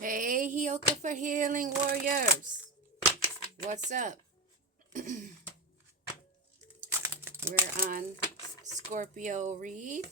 Hey, Hioka for Healing Warriors. What's up? We're on Scorpio read,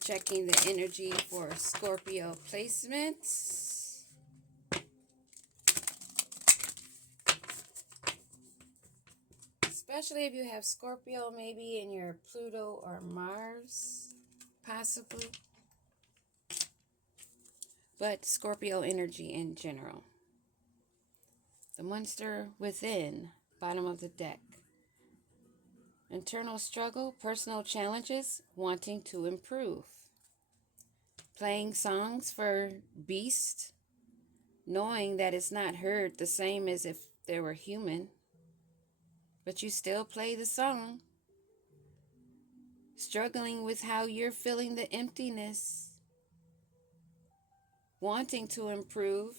checking the energy for Scorpio placements. Especially if you have Scorpio maybe in your Pluto or Mars, possibly. But Scorpio energy in general. The monster within, bottom of the deck. Internal struggle, personal challenges, wanting to improve. Playing songs for beast, knowing that it's not heard the same as if they were human, but you still play the song. Struggling with how you're feeling the emptiness, wanting to improve,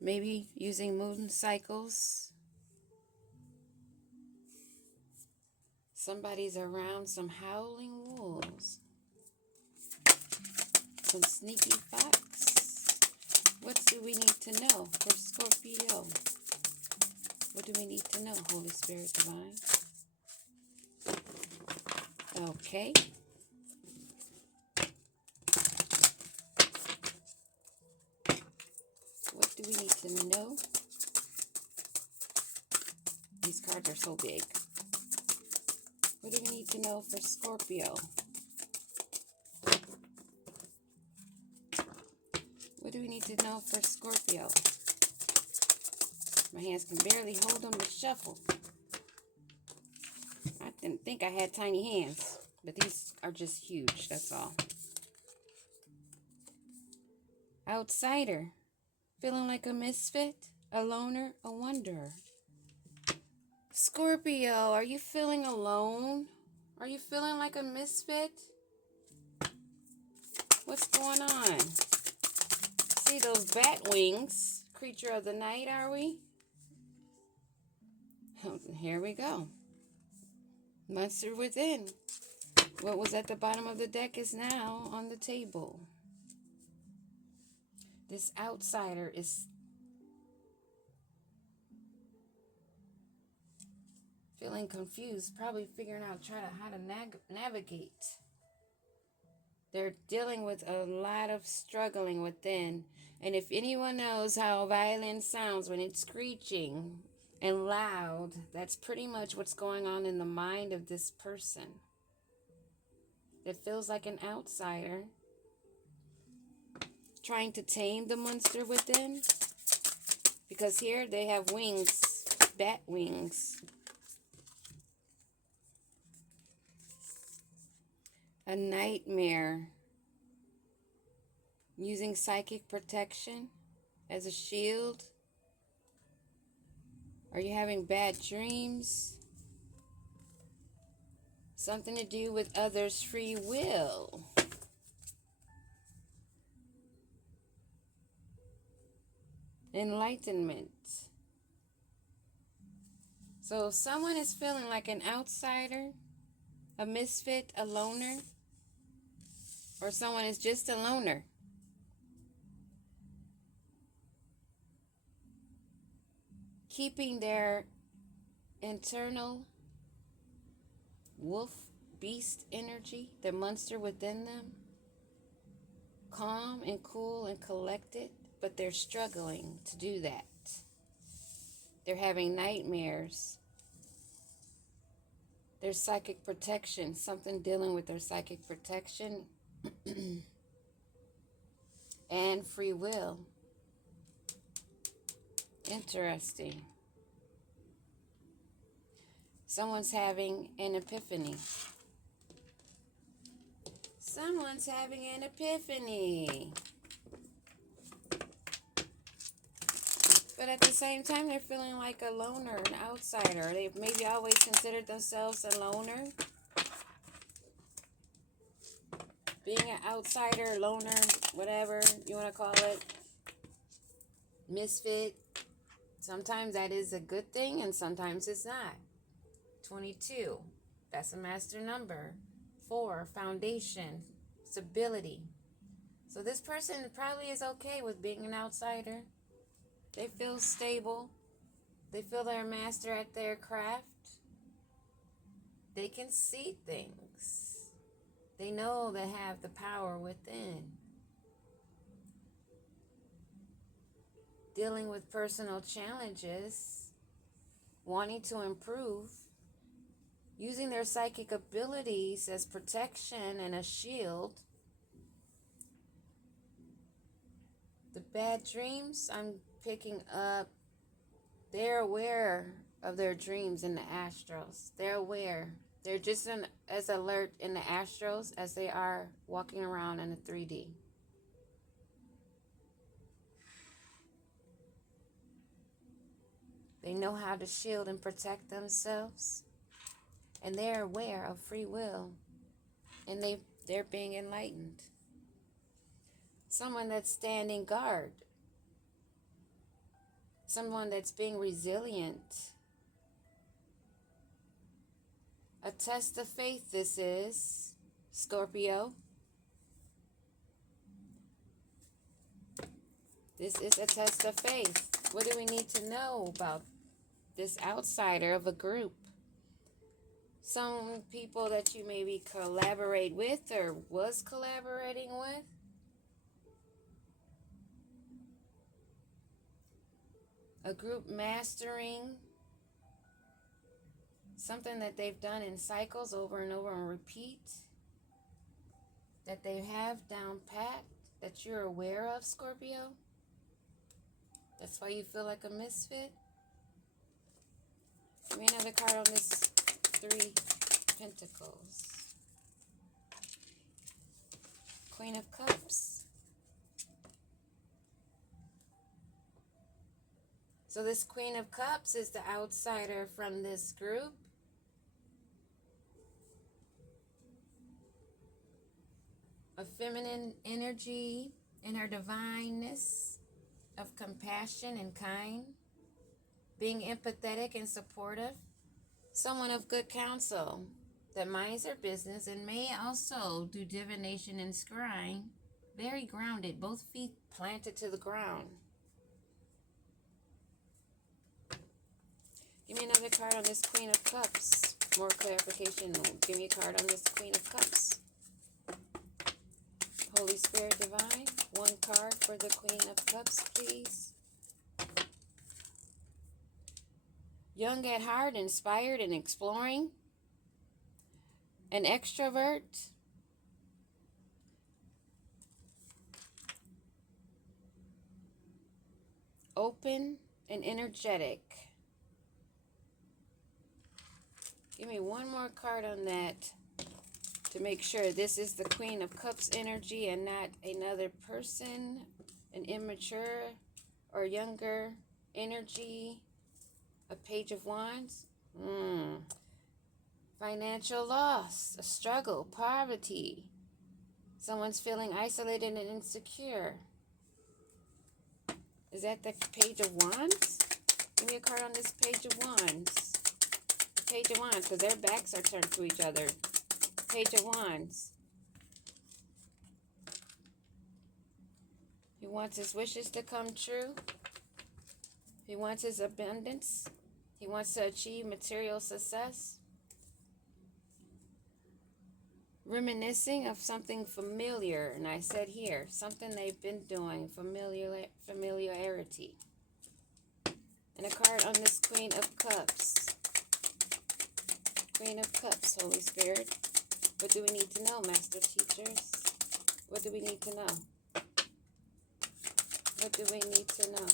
maybe using moon cycles. Somebody's around some howling wolves, some sneaky fox. What do we need to know for Scorpio? What do we need to know, Holy Spirit Divine? Okay. What do we need to know? These cards are so big. What do we need to know for Scorpio? What do we need to know for Scorpio? My hands can barely hold them to shuffle. I didn't think I had tiny hands, but these are just huge, that's all. Outsider. Feeling like a misfit, a loner, a wanderer. Scorpio, are you feeling alone? Are you feeling like a misfit? What's going on? See those bat wings? Creature of the night, are we? Here we go. Monster within. What was at the bottom of the deck is now on the table. This outsider is feeling confused, probably figuring out how to navigate. They're dealing with a lot of struggling within. And if anyone knows how violin sounds when it's screeching and loud, that's pretty much what's going on in the mind of this person. It feels like an outsider trying to tame the monster within. Because here they have wings, bat wings. A nightmare. Using psychic protection as a shield. Are you having bad dreams? Something to do with others' free will. Enlightenment. So if someone is feeling like an outsider, a misfit, a loner, or someone is just a loner, keeping their internal wolf beast energy, the monster within them, calm and cool and collected, but they're struggling to do that. They're having nightmares. Their psychic protection, something dealing with their psychic protection and free will. Interesting. Someone's having an epiphany. Someone's having an epiphany. But at the same time, they're feeling like a loner, an outsider. They've maybe always considered themselves a loner. Being an outsider, loner, whatever you want to call it. Misfit. Sometimes that is a good thing and sometimes it's not. 22. That's a master number. 4. Foundation. Stability. So this person probably is okay with being an outsider. They feel stable. They feel they're a master at their craft. They can see things. They know they have the power within. Dealing with personal challenges, wanting to improve, using their psychic abilities as protection and a shield. The bad dreams I'm picking up, they're aware of their dreams in the astrals. They're aware. They're just as alert in the astrals as they are walking around in the 3D. They know how to shield and protect themselves. And they're aware of free will. And they're being enlightened. Someone that's standing guard. Someone that's being resilient. A test of faith this is, Scorpio. This is a test of faith. What do we need to know about this outsider of a group? Some people that you maybe collaborate with or was collaborating with. A group mastering something that they've done in cycles over and over and repeat. That they have down pat, that you're aware of, Scorpio. That's why you feel like a misfit. Give me another card on this 3 Pentacles. Queen of Cups. So this Queen of Cups is the outsider from this group. A feminine energy in her divineness of compassion and kind. Being empathetic and supportive. Someone of good counsel that minds their business and may also do divination and scrying. Very grounded, both feet planted to the ground. Give me another card on this Queen of Cups. More clarification. Give me a card on this Queen of Cups. Holy Spirit Divine. 1 card for the Queen of Cups, please. Young at heart, inspired and exploring. An extrovert. Open and energetic. Give me one more card on that to make sure this is the Queen of Cups energy and not another person, an immature or younger energy. A Page of Wands. Financial loss, a struggle, poverty. Someone's feeling isolated and insecure. Is that the Page of Wands? Give me a card on this Page of Wands. Page of Wands, because their backs are turned to each other. Page of Wands. He wants his wishes to come true. He wants his abundance. He wants to achieve material success. Reminiscing of something familiar, and I said here, something they've been doing, familiarity. And a card on this Queen of Cups. Queen of Cups, Holy Spirit. What do we need to know, Master Teachers? What do we need to know? What do we need to know?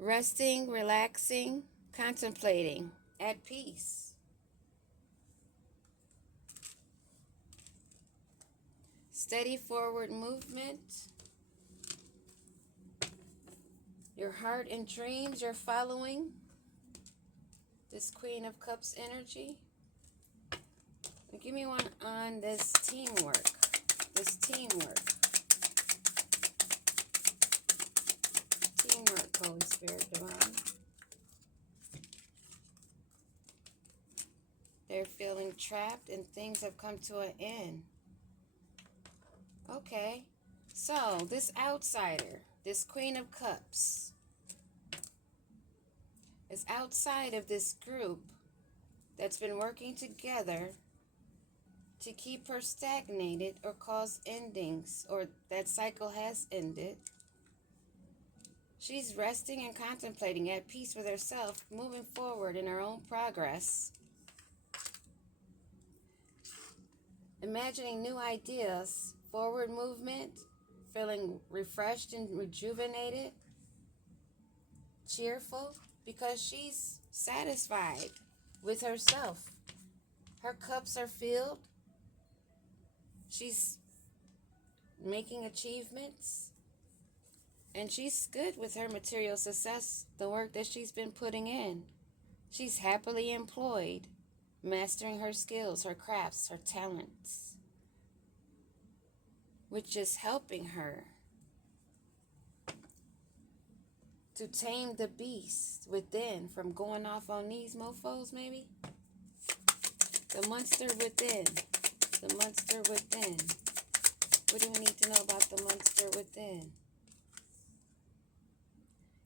Resting, relaxing, contemplating, at peace. Steady forward movement. Your heart and dreams you're following. This Queen of Cups energy. And give me one on this teamwork. This teamwork. Teamwork, Holy Spirit Divine. They're feeling trapped and things have come to an end. Okay, so this outsider, this Queen of Cups, is outside of this group that's been working together to keep her stagnated or cause endings, or that cycle has ended. She's resting and contemplating, at peace with herself, moving forward in her own progress, imagining new ideas, forward movement, feeling refreshed and rejuvenated, cheerful, because she's satisfied with herself. Her cups are filled. She's making achievements. And she's good with her material success, the work that she's been putting in. She's happily employed, mastering her skills, her crafts, her talents, which is helping her to tame the beast within from going off on these mofos, maybe? The monster within. The monster within. What do we need to know about the monster within?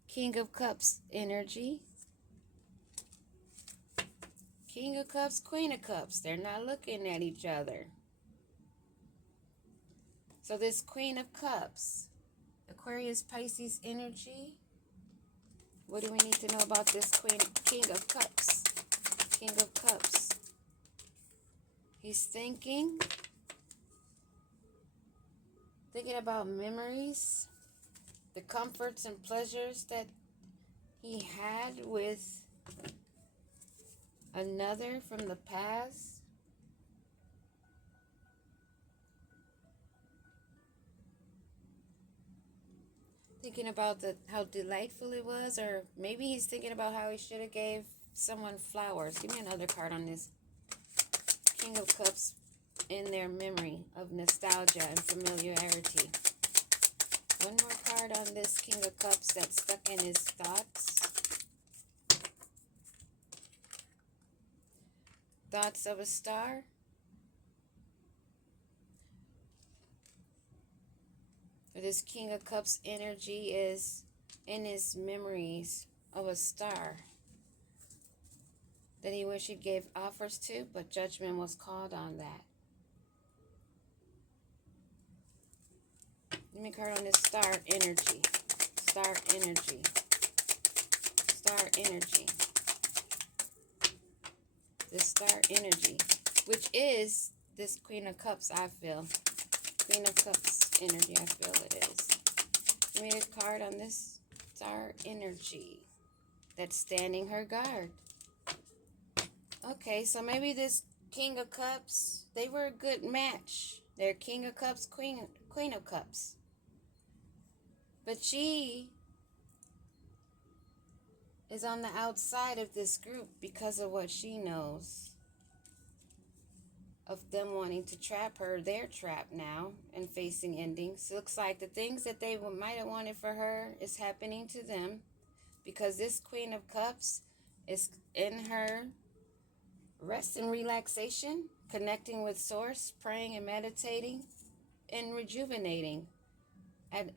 King of Cups energy. King of Cups, Queen of Cups. They're not looking at each other. So this Queen of Cups, Aquarius, Pisces energy. What do we need to know about this King of Cups? King of Cups. He's thinking about memories, the comforts and pleasures that he had with another from the past. Thinking about how delightful it was, or maybe he's thinking about how he should have gave someone flowers. Give me another card on this. King of Cups in their memory of nostalgia and familiarity. One more card on this King of Cups that's stuck in his thoughts. Thoughts of a star. This King of Cups energy is in his memories of a star that he wished he gave offers to, but judgment was called on that. Let me card on this star energy. Star energy. Star energy. This star energy, which is this Queen of Cups, I feel. Queen of Cups energy, I feel it is. Give me a card on this star energy that's standing her guard. Okay, so maybe this King of Cups, they were a good match. They're King of Cups, Queen of Cups. But she is on the outside of this group because of what she knows of them wanting to trap her. They're trapped now and facing endings. It looks like the things that they might have wanted for her is happening to them, because this Queen of Cups is in her rest and relaxation, connecting with Source, praying and meditating, and rejuvenating.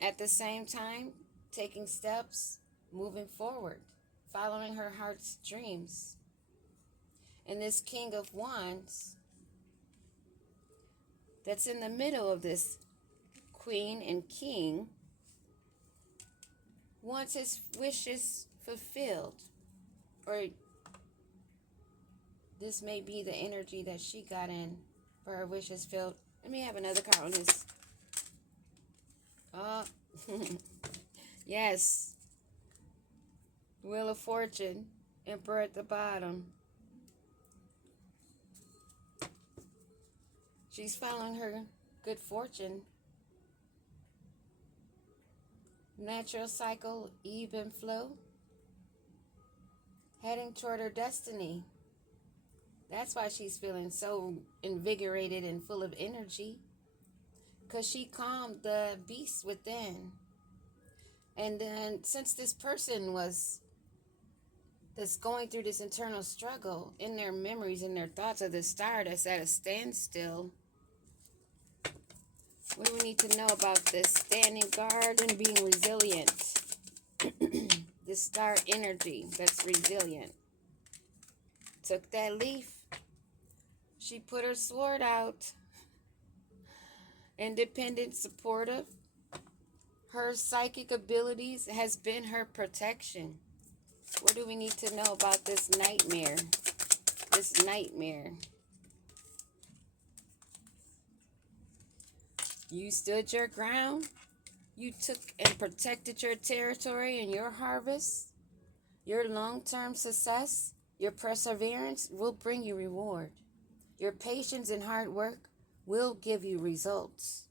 At the same time, taking steps, moving forward, following her heart's dreams. And this King of Wands that's in the middle of this Queen and King wants his wishes fulfilled. Or this may be the energy that she got in for her wishes filled. Let me have another card on this. Yes. Wheel of Fortune. Emperor at the bottom. She's following her good fortune. Natural cycle, ebb and flow. Heading toward her destiny. That's why she's feeling so invigorated and full of energy. Because she calmed the beast within. And then since this person was that's going through this internal struggle in their memories and their thoughts of the star that's at a standstill. What do we need to know about this? Standing guard and being resilient. This star energy that's resilient. Took that leaf. She put her sword out. Independent, supportive. Her psychic abilities has been her protection. What do we need to know about this nightmare? This nightmare. You stood your ground. You took and protected your territory and your harvest. Your long-term success, your perseverance will bring you reward. Your patience and hard work will give you results.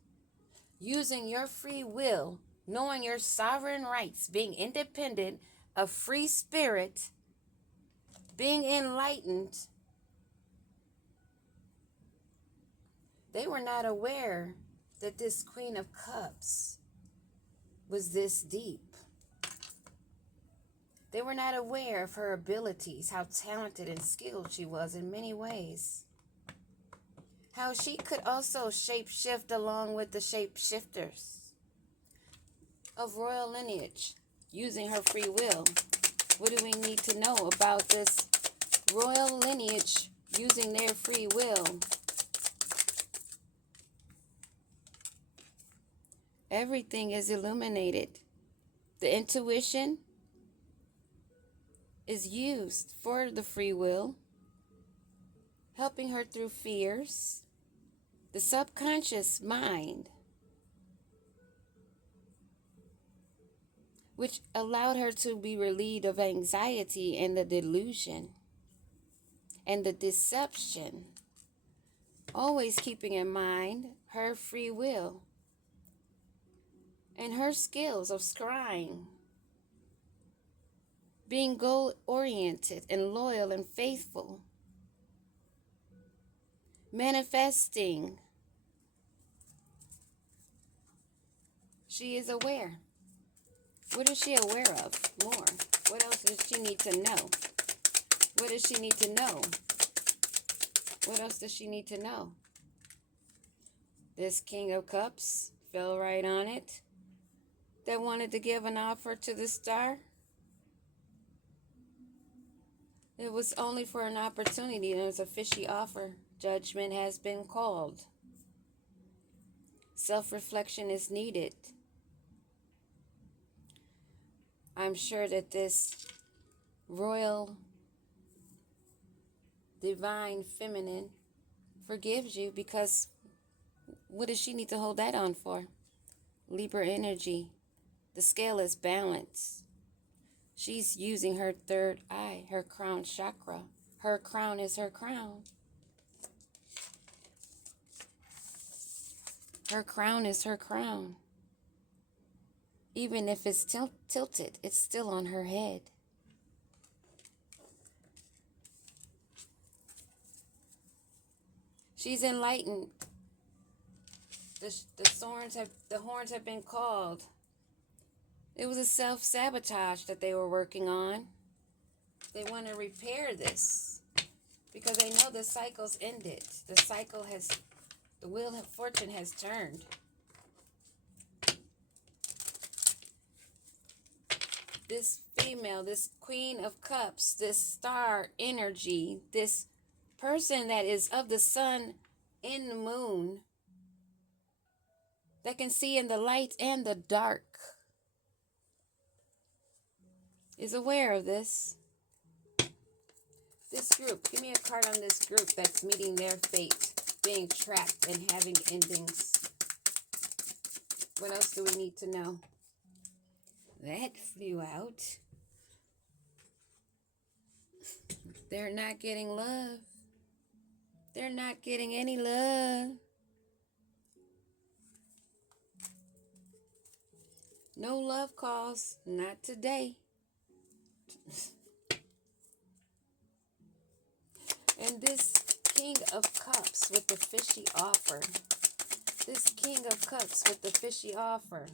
Using your free will, knowing your sovereign rights, being independent, a free spirit, being enlightened, they were not aware that this Queen of Cups was this deep. They were not aware of her abilities, how talented and skilled she was in many ways. How she could also shape-shift along with the shape-shifters of royal lineage, using her free will. What do we need to know about this royal lineage using their free will? Everything is illuminated. The intuition is used for the free will, helping her through fears. The subconscious mind, which allowed her to be relieved of anxiety and the delusion and the deception, always keeping in mind her free will and her skills of scrying, being goal-oriented and loyal and faithful, manifesting. She is aware. What is she aware of more? What else does she need to know? What does she need to know? What else does she need to know? This King of Cups fell right on it. That wanted to give an offer to the star. It was only for an opportunity. It was a fishy offer. Judgment has been called. Self-reflection is needed. I'm sure that this royal, divine, feminine forgives you, because what does she need to hold that on for? Libra energy. The scale is balanced. She's using her third eye, her crown chakra. Her crown is her crown. Her crown is her crown. Even if it's tilted, it's still on her head. She's enlightened. The horns have been called. It was a self-sabotage that they were working on. They want to repair this because they know the cycle's ended. The wheel of fortune has turned. This female, this Queen of Cups, this star energy, this person that is of the sun and the moon, that can see in the light and the dark, is aware of this. This group, give me a card on this group that's meeting their fate, being trapped and having endings. What else do we need to know? That flew out. They're not getting love. They're not getting any love. No love calls, not today. And this King of Cups with the fishy offer. This King of Cups with the fishy offer.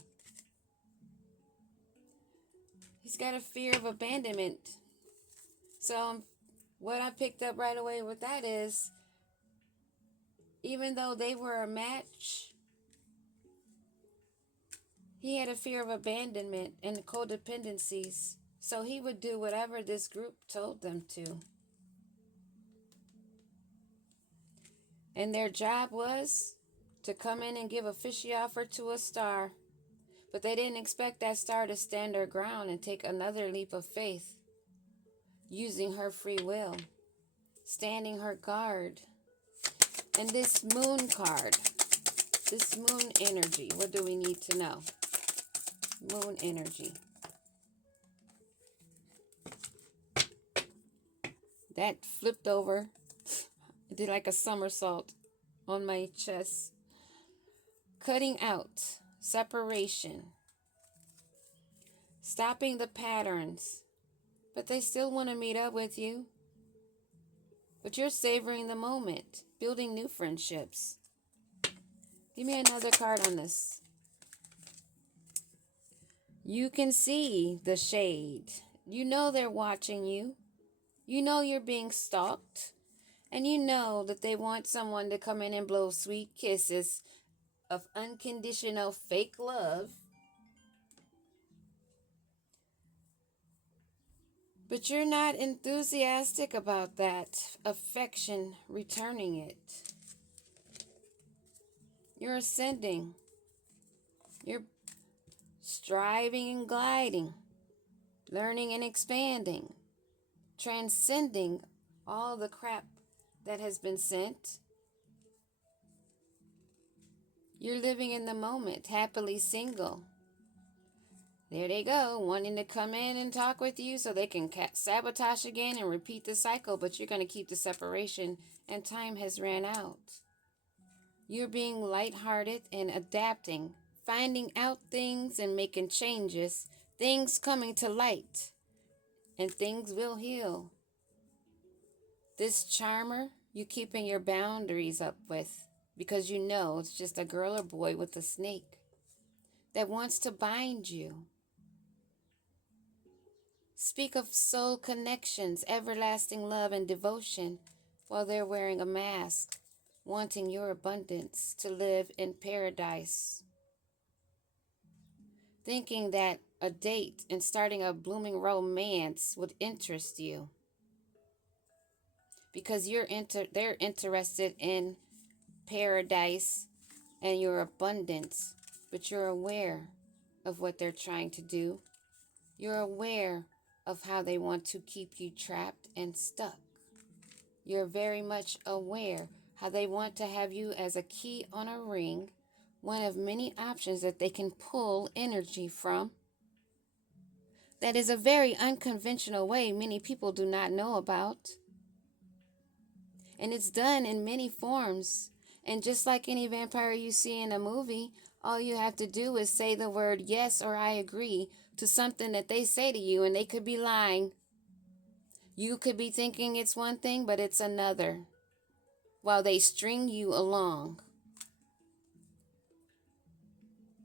He's got a fear of abandonment. So what I picked up right away with that is, even though they were a match, he had a fear of abandonment and codependencies. So he would do whatever this group told them to. And their job was to come in and give a fishy offer to a star. But they didn't expect that star to stand her ground and take another leap of faith, using her free will, standing her guard. And this moon card, this moon energy, what do we need to know? Moon energy. That flipped over. It did like a somersault on my chest. Cutting out, separation, stopping the patterns. But they still want to meet up with you. But you're savoring the moment, building new friendships. Give me another card on this. You can see the shade. You know they're watching you. You know you're being stalked. And you know that they want someone to come in and blow sweet kisses of unconditional fake love. But you're not enthusiastic about that affection returning it. You're ascending. You're striving and gliding, learning and expanding, transcending all the crap that has been sent. You're living in the moment, happily single. There they go, wanting to come in and talk with you so they can sabotage again and repeat the cycle, but you're going to keep the separation, and time has ran out. You're being lighthearted and adapting, finding out things and making changes, things coming to light, and things will heal. This charmer, you keeping your boundaries up with, because you know it's just a girl or boy with a snake that wants to bind you. Speak of soul connections, everlasting love and devotion, while they're wearing a mask, wanting your abundance to live in paradise. Thinking that a date and starting a blooming romance would interest you. Because they're interested in paradise and your abundance, but you're aware of what they're trying to do. You're aware of how they want to keep you trapped and stuck. You're very much aware how they want to have you as a key on a ring, one of many options that they can pull energy from. That is a very unconventional way many people do not know about. And it's done in many forms. And just like any vampire you see in a movie, all you have to do is say the word yes or I agree to something that they say to you, and they could be lying. You could be thinking it's one thing, but it's another, while they string you along,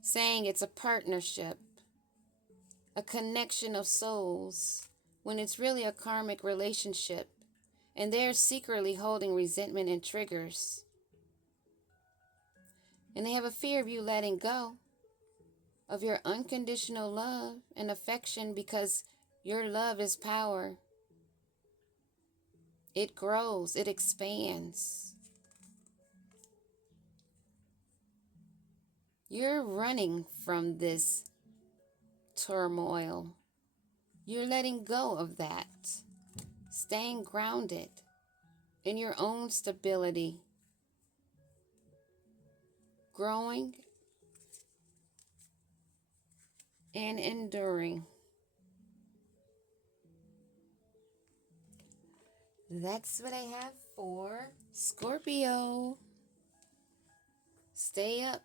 saying it's a partnership, a connection of souls, when it's really a karmic relationship, and they're secretly holding resentment and triggers. And they have a fear of you letting go of your unconditional love and affection, because your love is power. It grows, it expands. You're running from this turmoil. You're letting go of that, staying grounded in your own stability, growing and enduring. That's what I have for Scorpio. Stay up.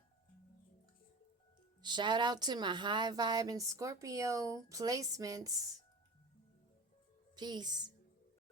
Shout out to my high vibe and Scorpio placements. Peace.